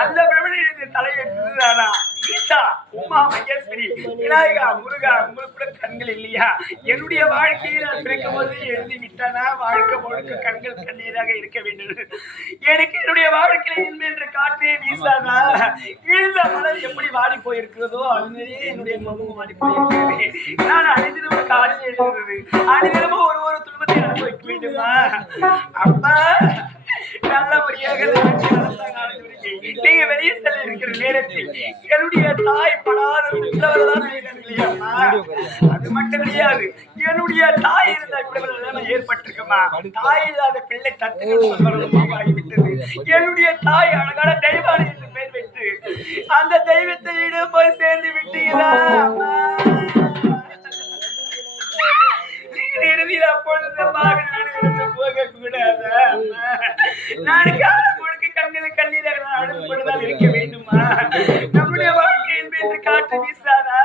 அந்த பிரபலியத்தை தலையெடுத்ததுதானா ஈசா உமா மகேஸ்வரி விநாயகா முருகா உங்களுக்கு கூட கண்கள் இல்லையா? என்னுடைய வாழ்க்கையில் நான் பிறக்கும் போது எழுதி விட்டானா வாழ்க்கை முழுக்க கண்கள் கண்ணீராக இருக்க வேண்டும். எனக்கு என்னுடைய வாழ்க்கையில் இன்மை என்ற காற்றே வீசாதா? இந்த மலர் எப்படி வாடி போயிருக்கிறதோ அதுமாரியே என்னுடைய முகமும் வாடி போயிருக்கிறது. நான் அனைத்திலும் காலையில் எழுதுறது அனைவரும் ஒரு துன்பத்தை அனுபவிக்க வேண்டுமா? அப்பா நல்லபடியாக நீங்க வெளியே செல்ல இருக்கிற நேரத்தில் என்னுடைய தாய் படாத அது மட்டும் கிடையாது. என்னுடைய தாய் இருந்த இப்படி ஏற்பட்டிருக்குமா? தாய் இல்லாத பிள்ளை தட்டுகள் ஆகிவிட்டது. என்னுடைய தாய் அழகான தெய்வானை என்று பெயர் வைத்து அந்த தெய்வத்தை இடம் போய் சேர்ந்து விட்டீங்களா? இறுதியில் அப்பொழுது போக கூடாது. நான் முழுக்க கண்ணில் கண்ணீராக அழுதுபடுதான் இருக்க வேண்டுமா? நம்முடைய வாழ்க்கையில் என்று காற்று வீசாதா?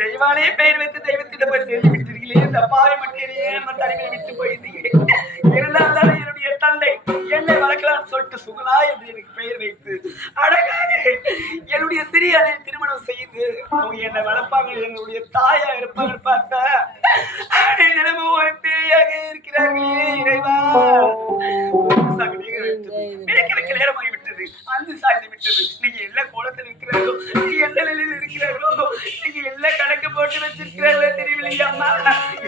தெய்வானே பெயர் வைத்து தெய்வத்திடம் போய் சேர்ந்து விட்டீர்களே. இந்த பாவை மட்டும் நம்ம தனிமையை விட்டு போயிருந்தீங்க. இருந்தால்தான் என்னுடைய தந்தை என்னை வளர்க்கலாம் சொல்லிட்டு சுகுணா என்று எனக்கு பெயர் வைத்து அழகாக என்னுடைய சிறிய திருமணம் செய்து அவங்க என்னை வளர்ப்பாங்க. என்னுடைய தாயா இருப்பாங்க பார்த்தா தினமும் ஒரு பேயாக இருக்கிறார்களே இறைவா. எனக்கு நேரமாகி விட்டது. அந்த சாய்ந்து விட்டது. நீங்க எல்லா கோலத்தில் இருக்கிறார்களோ, நீங்க எந்த நிலையில் இருக்கிறார்களோ, நீங்க எல்லா கணக்கு போட்டு வச்சிருக்கிறார்களோ தெரியவில்லையா அம்மா?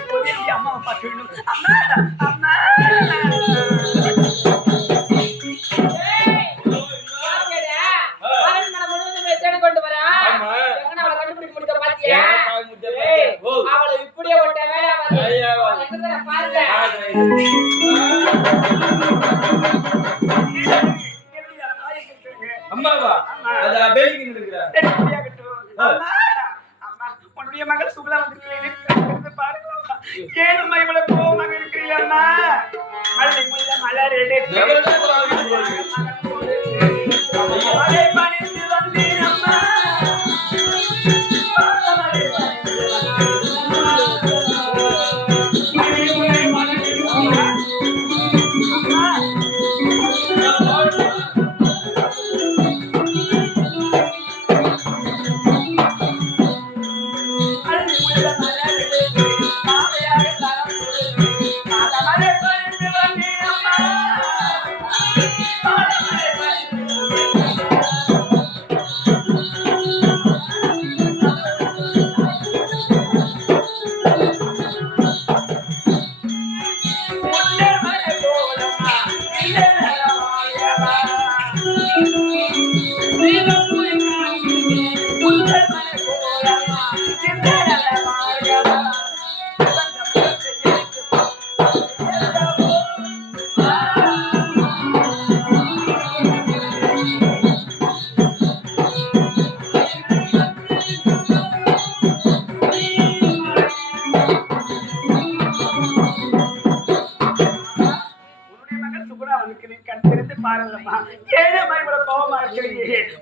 இப்போதே நீங்க அம்மாவை பார்க்க வேண்டும். அம்மா அம்மா கொண்டு வரா கண்டுபிடிக்க முடிஞ்ச பாத்தியா? அவளை இப்படியே ஒட்ட வேலை பாருங்க. அம்மாவா உன்னுடைய மகள் சுகுலா வந்து பாருங்க. ஏழுமா இவ்வளவு கோபமாக இருக்கிறீங்களா? மலர்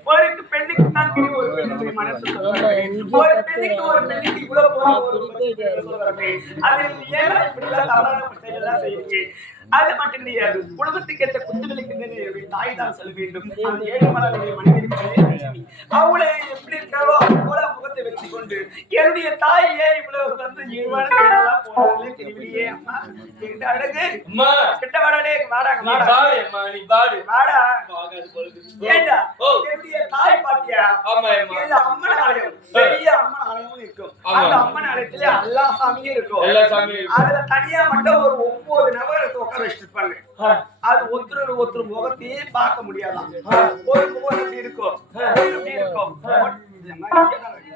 ஒரு பெண்ணுக்கு தான் ஒரு பெண்ணுடைய மனசு ஒரு பெண்ணுக்கு ஒரு பெண்ணுக்கு இவ்வளவு போற அதில் ஏன் இப்படிலாம் தவறான செயலாம் செய்யுங்க. அது மட்டும் கிடையாது. குடும்பத்துக்கு ஏற்ற குத்துகளுக்கு தாய் தான் சொல்ல வேண்டும். அந்த ஏழுமலையுடைய மனிதனுக்கு அவளை எப்படி இருக்காளோ அவள முகத்தை வச்சு கொண்டு என்னுடைய தாயே இவ்வளவு வந்து இழிவான செயலாம் போறாங்களே தெரியலையே. அம்மா எங்க அழகு கிட்ட வாடா வாடாங்க வாடா ஏண்டா என்னுடைய தாய் பாத்தியா? அம்மன் ஆலயம் பெரிய அம்மன் ஆலயம் இருக்கும். அந்த அம்மன் ஆலயத்துல எல்லா சாமியும் இருக்கும். அதுல தனியா மட்டும் ஒரு 9 நபர் உட்கார வச்சிருப்பாங்க. அது ஒருத்தர் முகத்தையே பார்க்க முடியாதான். ஒரு முகம் எப்படி இருக்கும் எப்படி இருக்கும் இது அம்மா இங்கதான் இருக்கு.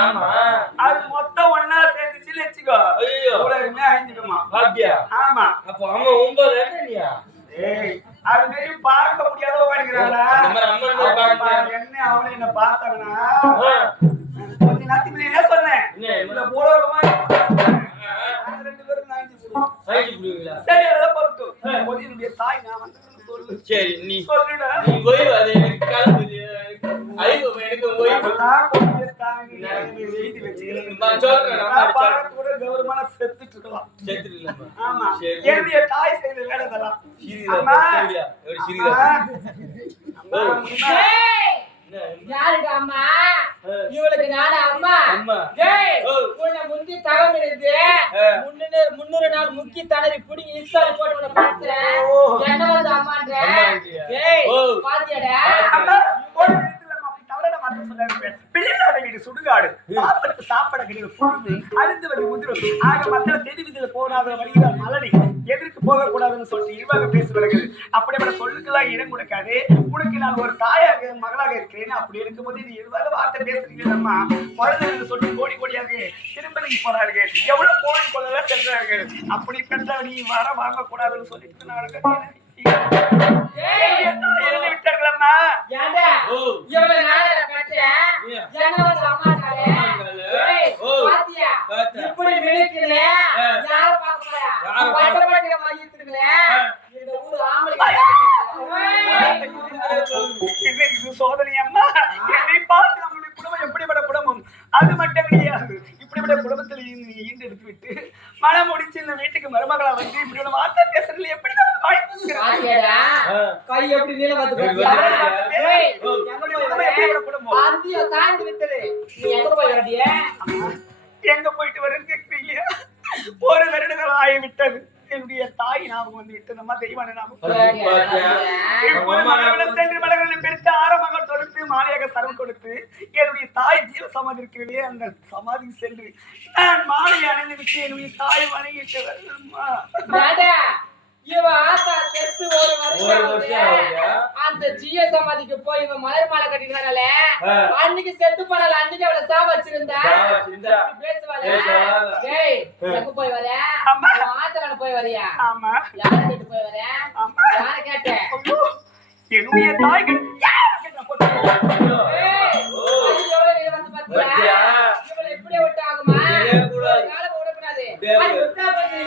ஆமா அது மொத்தம் ஒண்ணா சேர்ந்துச்சுன்னு வச்சுக்கோ. உலகமே அழிஞ்சிடுமா. ஆமா. அப்போ அம்மா 9 என்னையா? ஏய், அது மாரி பார்க்க முடியாதவங்க இருக்கிறாங்களா? என்ன அவளை என்ன பார்த்தாங்கன்னா கொஞ்ச நேரத்துக்கு முன்னாடி என்ன சொன்னேன்? இந்த பூலோகமா 2 பேரும் சரி, அதெல்லாம் பொறுத்து. என்னுடைய தாய் நான் வந்து சொல்லு. சரி, நீ சொல்லுடா. நீ போய் அது எனக்கு கிளம்புது. ஐயோ, எனக்கு போய் நான் கொஞ்சம் தாங்கி எழுதி வச்சுக்கிறேன். நான் சொல்றேன். நான் பார்க்க கூட கௌரவமா செத்துட்டு இருக்கலாம். செத்துட்டு இல்லம்மா. ஆமா. சரி. என்னுடைய தாய் செய்த வேலை இதெல்லாம். சிரிதா அம்மா. போடியா. ஒரு சிரிதா. யாருடா அம்மா? இவளுக்கு நானா அம்மா? அம்மா. டேய், உன்னை முந்தி தவம் இருந்து 300 நாள் முக்கி தடவி புடிங்கி இன்ஸ்டால் போட்டு உன்னை பார்த்தேன். என்ன வந்து அம்மான்ற? டேய், பாத்தியாடா? அம்மா, ஒரு இடத்துல அப்படி தவறான வார்த்தை சொல்லாதீங்க. பிள்ளையாட வீடு சுடுகாடு. சாப்பிட கிடையாது புழுது. அழுந்து வந்து முதிரும். ஆக மக்கள் தெரு வீதியில போகாத வருகிறார் மலடி. எதற்கு போகக்கூடாதுன்னு சொல்லி இவங்க பேசுவார்கள். அப்படிப்பட்ட சொல்லுக்கெல்லாம் இடம் கொடுக்காது. உனக்கு நான் ஒரு தாயாக மகளாக இருக்கிறேன். அப்படி இருக்கும்போது நீ எதுவாக வார்த்தை பேசுறீங்களம்மா? குழந்தைங்க சொல்லி கோடி கோடியாக திரும்பி போறார்கள். எவ்வளவு கோடி கொள்ளலாம் சென்றார்கள். அப்படி பெற்ற நீ வர வாங்க கூடாதுன்னு சொல்லிட்டு நான் விட்டார்களம்மா. ஏண்டா இவளை நானடா பெற்றேன். என்ன வந்து அம்மாட்டாளே? டேய், பாத்தியா? இப்படி மிளிக்கல. யார பார்க்க போறா? பட்டப்பட்டில மையத்துக்குல. இந்த ஊரு ஆம்பளை. இது சோதனை அம்மா. என்னை பார்த்து நம்மளுடைய குடும்பம் எப்படிப்பட்ட குடும்பம். அது மட்டும் கிடையாது. இப்படிப்பட்ட குடும்பத்தில் ஈண்டு எடுத்து விட்டு மனம் முடிச்சு இந்த வீட்டுக்கு மருமகளா வந்து இப்படி ஒரு வார்த்தை பேசுறதுல எப்படி கை எப்படி நீல வந்து எங்க போயிட்டு வரேன்னு கேட்கிறீங்க. ஒரு வருடங்கள் ஆகிவிட்டது. என்னுடைய தாய் ஞாபகம் வந்து விட்டது. நம்ம தெய்வான ஞாபகம் சென்று மலர்களை பிரித்து 6 மகள் தொடுத்து மாலையாக சரம் கொடுத்து என்னுடைய தாய் ஜீவ சமாதி இருக்கிறதே அந்த சமாதி சென்று நான் மாலை அணிந்து விட்டு என்னுடைய தாய் வணங்கிட்டு வரணுமா? இவ ஆத்தா செத்து ஒரு வருஷம் அந்த ஜிய சமாதிக்கு போய் இவன் மலர் மாலை கட்டினால அன்னைக்கு செத்து பண்ணல. அன்னைக்கு அவளை சா வச்சிருந்தா பேசுவாளே. டேய், எங்க போய் வர? ஆத்தல போய் வரியா? ஆமா. யாரை கேட்டு போய் வர? யாரை கேட்டேன்? என்னுடைய தாய் இவளை இப்படியே விட்டு ஆகுமா? காலை விடக்கூடாது. அது விட்டா பண்ணி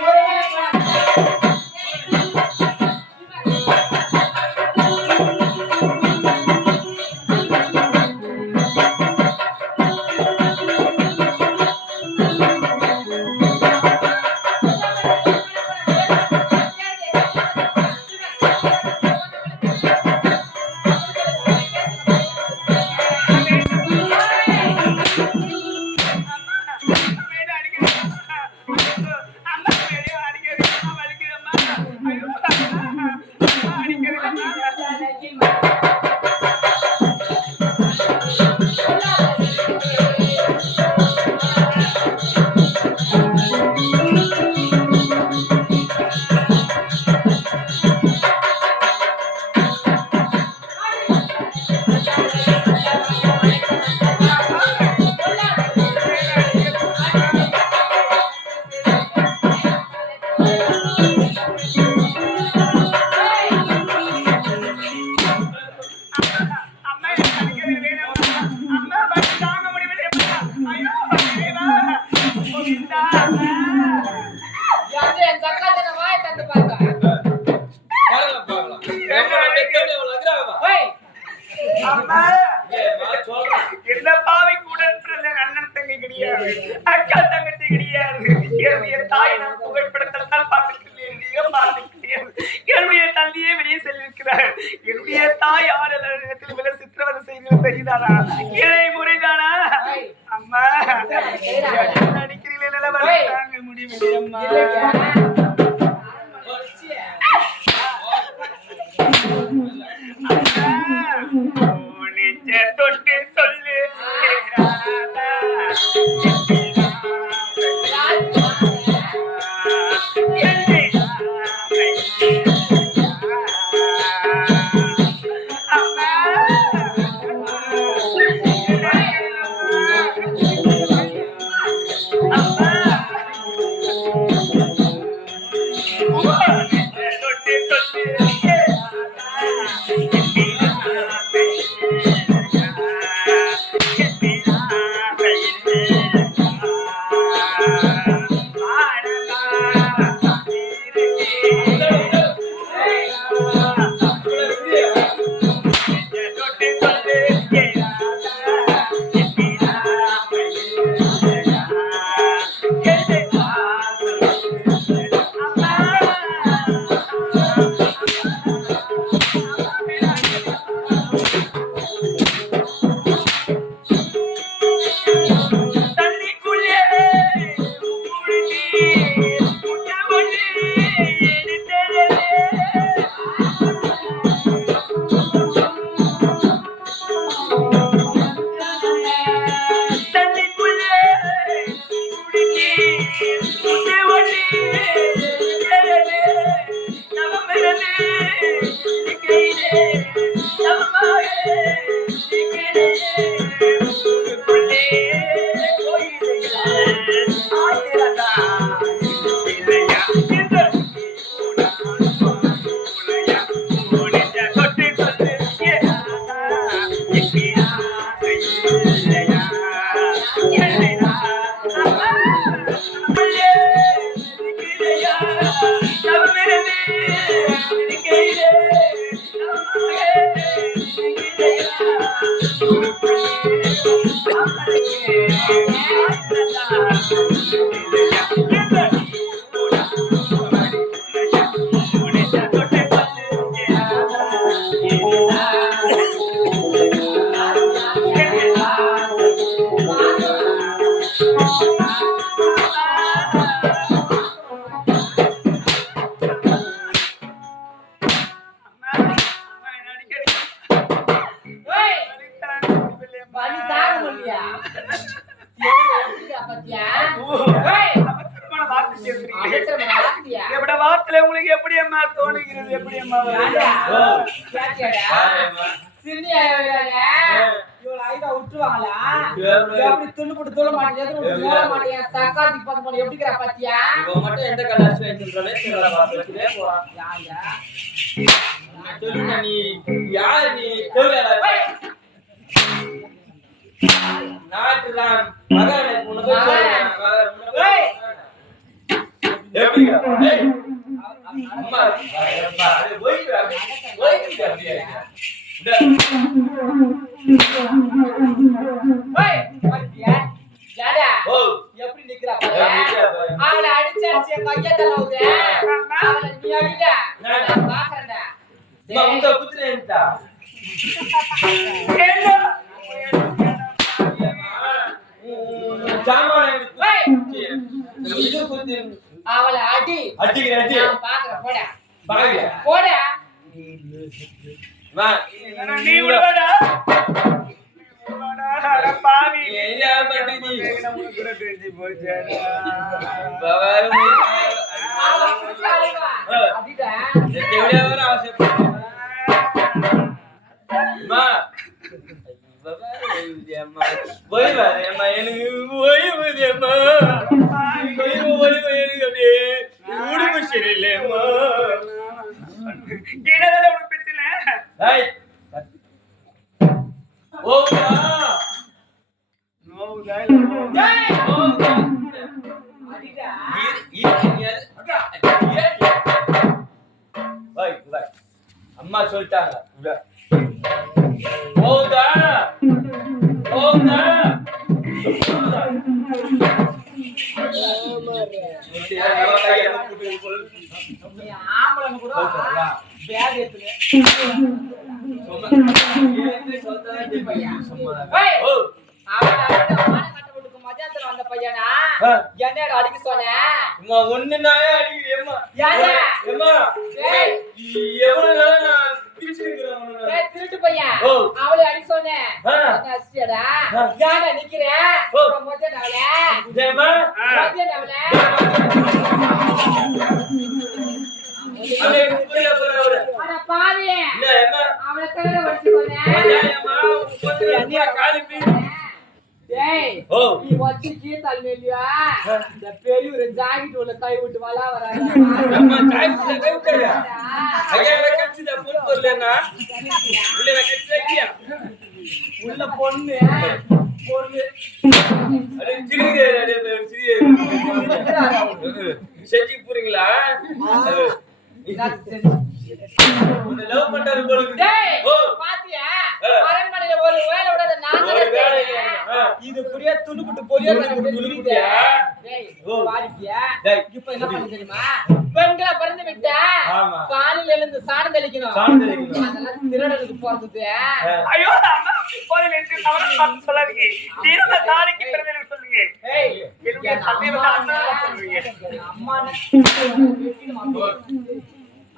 எந்த பாவை கூட அண்ணன் தங்கை கிடையாது, அக்கா தங்கச்சி கிடையாது. என்னுடைய தாய் நான் புகைப்படத்தான் பார்த்துக்கிறேன், என்னுடைய தந்தையே வெளியே செல்லிருக்கிறார். என்னுடைய தாய் ஆடலத்தில் வில சித்திரவதை செய்வது சரிதானா? இறை முறைதானா? அம்மா நடிக்கிறீங்களே தாங்க முடியவில்லை அம்மா. தொட்டு சொல்லு உங்களுக்கு எப்படி அம்மா தோணுகிறது? எப்படி அம்மா எப்படி நிக்கிறா அவளை அடிச்சாச்சு கையத்தல அவளை நீ அடிடா நான் பாக்குறேன்டா உங்க குத்துறேன்டா அவளை அடி அடிக்கிறேன் நான் பாக்குறேன் போடா பாருங்க போடா வா நீ விடுவாடா பாவி என்ன பண்றீ கூட தெரிஞ்சு போச்சேடா பவாரு அடிடா எவ்வளவு வர அவசியம் மா பவாரு அம்மா போய் வாரே அம்மா எனக்கு போய் போய் அம்மா போய் எனக்கு அப்படியே உடுப்பு சரியில்லைம்மா என்னடா உனக்கு பிரச்சனை? ஏய் ஓவா நோவுதா டேய் ஓவா அடிடா அம்மா சொல்லிட்டாங்க ஓவா ஓவா ஆம்பளங்க கூட பேக் எடுத்து வந்த பையனா என்னடா அடிக்க சொன்ன ஒண்ணுனாலே அடிக்கிறேம்மா திருட்டு பையன் அவளை அடிக்க சொன்னேன் ஏன்டா நிக்கிறேன் பாவி அவளை கல்யாணம் வச்சு நீ வச்சு கீழ்த்தாள் இல்லையா இந்த பெரிய ஜாக்கெட் உள்ள கை விட்டு வளா வராங்க உள்ள பொண்ணு பொருள் அடே சிரிங்க அடே சிரிங்க செஞ்சி போறீங்களா உன்னை லவ் பண்றாரு போல இருக்கு. டேய் ஓ பாத்தியா அரண்மனையில ஒரு வேலை விடாத நான் ஒரு வேலை இது புரியா துணுக்குட்டு போறியா துணுக்குட்டியா? டேய் ஓ. பாத்தியா டேய் இப்போ என்ன பண்ண தெரியுமா பெண்களை பிறந்து விட்டா ஆமா. காலையில எழுந்து சாணம் தெளிக்கணும் சாணம் தெளிக்கணும். அதெல்லாம் திருடனுக்கு போறது ஐயோ அம்மா போய் நின்று தவறு பார்த்து சொல்லாதீங்க திரும்ப தாலிக்கு பிறகு சொல்லுங்க ஏய் என்னுடைய தந்தை வந்து அண்ணன் சொல்லுவீங்க அம்மா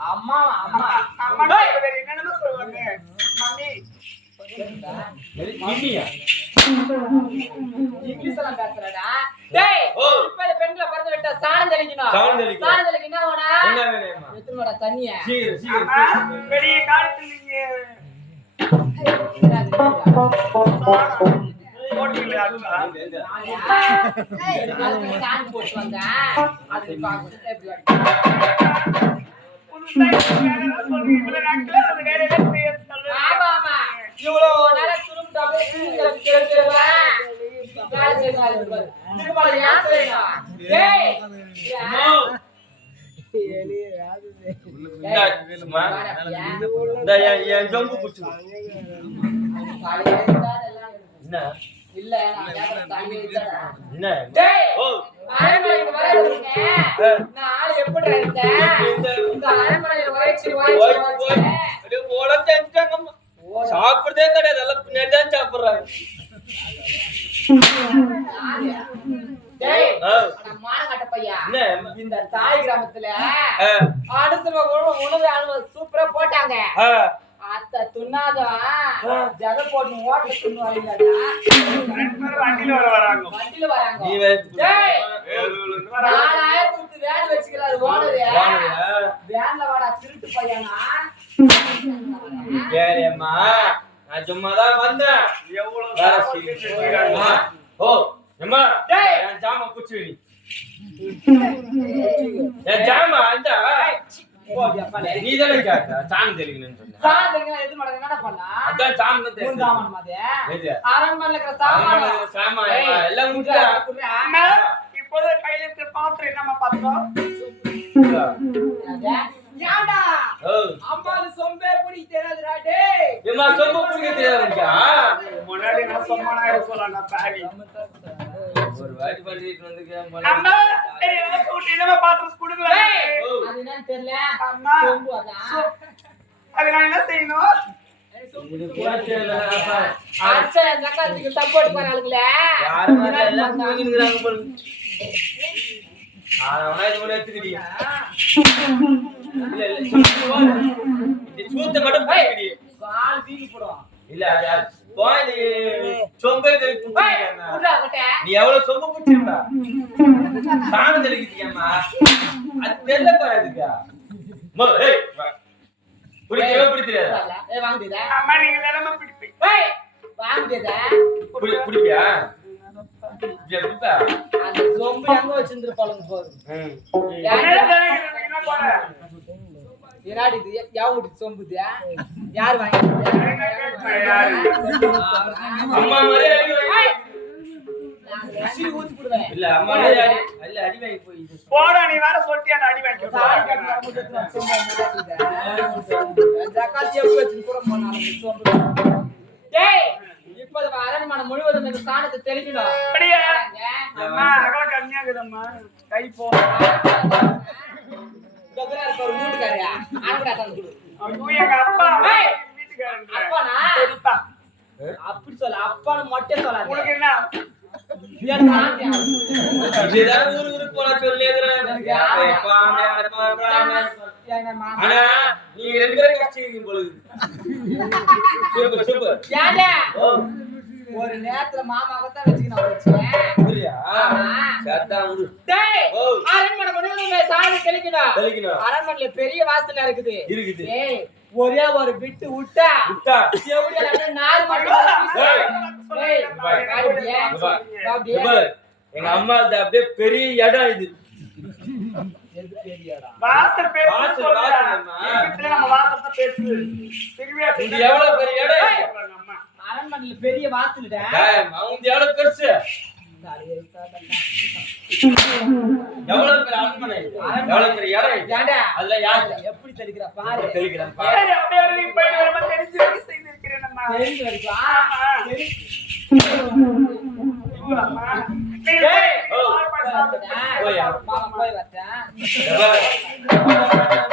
அம்மா அம்மா அம்மா என்னன்னு சொல்லுவாங்க மம்மி மம்மியா இங்கிலீஷ் எல்லாம் பேசுறடா டேய் ஓ. இப்ப இந்த பெண்களை பிறந்து விட்டா சாணம் தெளிக்கணும் சாணம் தெளிக்கணும். சாணம் தெளிக்க என்ன வேணா என்ன வேணும்மா எத்தனோட தண்ணிய சீக்கிரம் அம்மா சீக்கிரம் பெரிய காலத்துல நீங்க போட்டீங்களா சாணி போட்டு வந்தேன் அது பாக்க ஆமா ஆமா இவ்வளவு நேரம் சுருண்டாவே என் ஜம்பு குடிச்சு என்ன இல்ல என்ன டேய் ஓ அரண்மனைக்கு வரதுங்க நான் ஆளு எப்படி இருந்தேன் இந்த அரண்மனையில வரைச்சு சாப்பிடுறதே கிடையாது எல்லாம் பின்னாடி தான் சாப்பிடுறாங்க டேய் ஆ. அட மானகட்ட பையா என்ன இந்த தாய் கிராமத்துல ஆ, அடுத்த உணவு சூப்பரா போட்டாங்க ஆ, அத்த துண்ணாதான் ஜத போட்டு ஓட்ட துண்ணுவாங்க வண்டியில வராங்க வண்டியில வராங்க நீ வேற டேய் 4000 கொடுத்து வேன் வச்சுக்கிறாரு ஓனரு வாங்கலையா? வேன்ல வாடா திருட்டு பையனா ஏறியம்மா நான் சும்மாதான் வந்தேன் எவ்வளவு வேற சாப்பாடு சீக்கிரம். செஞ்சுருக்காங்க. ஆ, ஓ அம்மா டேய். என் ஜாமா குச்சி நீ என் ஜாமா அந்த நீ தானே கேட்ட சாமி தெளிக்கணும்னு சொன்ன சாதங்க எது மாட்டங்க என்ன பண்ணா அதான் சாமி தான் மூணு தெரியும் சாமான் மாதிரி எது? அரண்மனையில இருக்கிற சாமான் சாமா ஏய், எல்லாம் முடிஞ்சா அம்மா, இப்போது கையில இருக்கிற பாத்திரம் என்னம்மா பாத்திரம் ஏன்டா ஓ அம்மா சொம்பே பிடி தெரியாதுடா டேய் ஏம்மா சொம்ப புடிக்க தெரியாதுங்கா முன்னாடி நான் சொன்னாயிரம் சொல்லலாம் பாவி ஒரு வாட்டி பண்ணிட்டு வந்து அம்மா சரி எனக்கு ஒரு என்னமா பாத்திரம் கொடுங்க டேய் அது என்னன்னு தெரியல அம்மா சொம்பு அதான் அது நான் என்ன செய்யணும் இது போச்சு அப்பா அச்சா ஜக்காத்துக்கு சப்போர்ட் பண்ணாளுங்களே யாரு மாதிரி எல்லாம் தூங்கினுக்குறாங்க போல அவனா இது ஒண்ணு எடுத்துக்கிடி இல்ல இது சூத்த மட்டும் போய்க்கிடி கால் தீக்கி போடும் இல்ல போய் நீ சொம்பே தெளிக்கு ஏய் உடா கட்ட நீ எவ்வளவு சொம்பு புடிச்சிருந்தா சாணம் தெளிக்கிட்டியாமா அது தெரியல பாருதுக்கா ஏய் புடிக்கவே புடிச்சிராதா ஏய் வாங்குதா அம்மா நீங்க நிலைமை பிடிப்பீங்க ஏய் வாங்குதா புடிப்பியா ஜெபிப்பா அந்த சொம்பு எங்க வச்சிருந்திருப்பாளுங்க போது என்ன போற இராடி இது யாவுடி சொம்புதியா யார் வாங்கி அம்மா மாதிரி அடி வாங்கி சிரி ஊத்தி போடுவேன் இல்ல அம்மா மாதிரி அடி இல்ல அடி வாங்கி போய் போடா நீ வேற சொல்லிட்டியா நான் அடி வாங்கி சாரி கட்டற முட்டத்துல சொம்பு ஜக்காத்தி எப்படி வச்சு கூட போனாலும் சொம்பு டேய் இப்போ அரண்மனை முழுவதும் இந்த ஸ்தானத்தை தெளிக்கணும் அப்படியே அம்மா அகல கம்மியாகுதம்மா கை போ டொகரா இருக்க ஒரு மூட்டுக்காரியா ஆனடா தான் குடு ஐயோ எங்க அப்பா ஏய், வீட்டுக்காரங்க அப்பானா சரிப்பா அப்படி சொல்ல அப்பான்னு மட்டும் சொல்லாத உனக்கு என்ன எனக்கு ஆண்டி இதுதான் ஊருக்கு போனா சொல்லிடுறாங்க எங்க மாமா ஆனா நீங்க ரெண்டு பேரும் கஷ்டிங்க பொழுது சூப்பர் சூப்பர் ஏண்டா ஓ ஒரு நேரத்துல மாமாவை தான் வச்சுக்கணும் வச்சேன் புரியா சட்டா உரு டேய் ஓ. அரண்மனை முழுவதும் சாமி தெளிக்கணும் தெளிக்கணும் அரண்மனையில பெரிய வாசல் இருக்குது இருக்குது ஏய் ஒரே ஒரு பிட்டு விட்டா விட்டா செவுடில அப்படியே நார் மட்டும் ஏய். ஏய் காடியா காடியா எங்க அம்மா அப்படியே பெரிய இடம் இது எது பெரியடா வாசல் பேசு வாசல், சொல்றா. வாசல் அம்மா. வீட்டுல நம்ம வாசல்ல பேசு திருவியா இது எவ்வளவு பெரிய இடம் இருக்கு? அம்மா அரண்மனையில பெரிய வாசல்டா. டேய் மவுண்ட் எவ்வளவு பெருசு எவ்வளவு பெரிய அரண்மனை எவ்வளவு பெரிய இடம் ஏண்டா அதுல யாரு எப்படி தெளிக்கிறா பாரு. தெளிக்கிறேன் பாரு. சரி, அப்படியே நீங்க போயிட்டு வரும்போது தெரிஞ்சு வைக்க செய்திருக்கிறேன் அம்மா. தெரிஞ்சு வருதா? அம்மா. டேய், நீங்க சாப்பாடு சாப்பிட்டு போய் வரட்டா. எவ்வளவு